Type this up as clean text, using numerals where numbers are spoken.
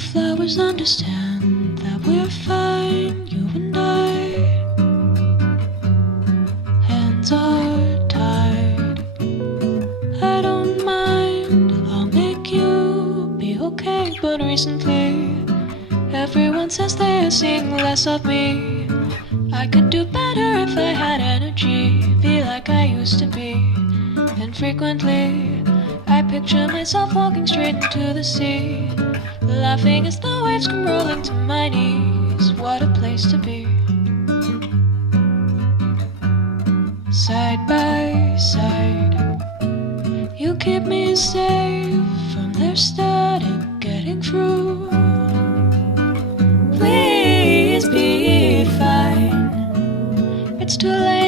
flowers understand that we're fine, you and I. Hands are tied. I don't mind, I'll make you be okay. But recently, everyone says they are seeing less of me. I could do better if I had energy, be like I used to be. And frequently, I picture myself walking straight into the sea, laughing as the waves come rolling to my knees. What a place to be. Side by side, you keep me safe from their static getting through. Please be fine. It's too late.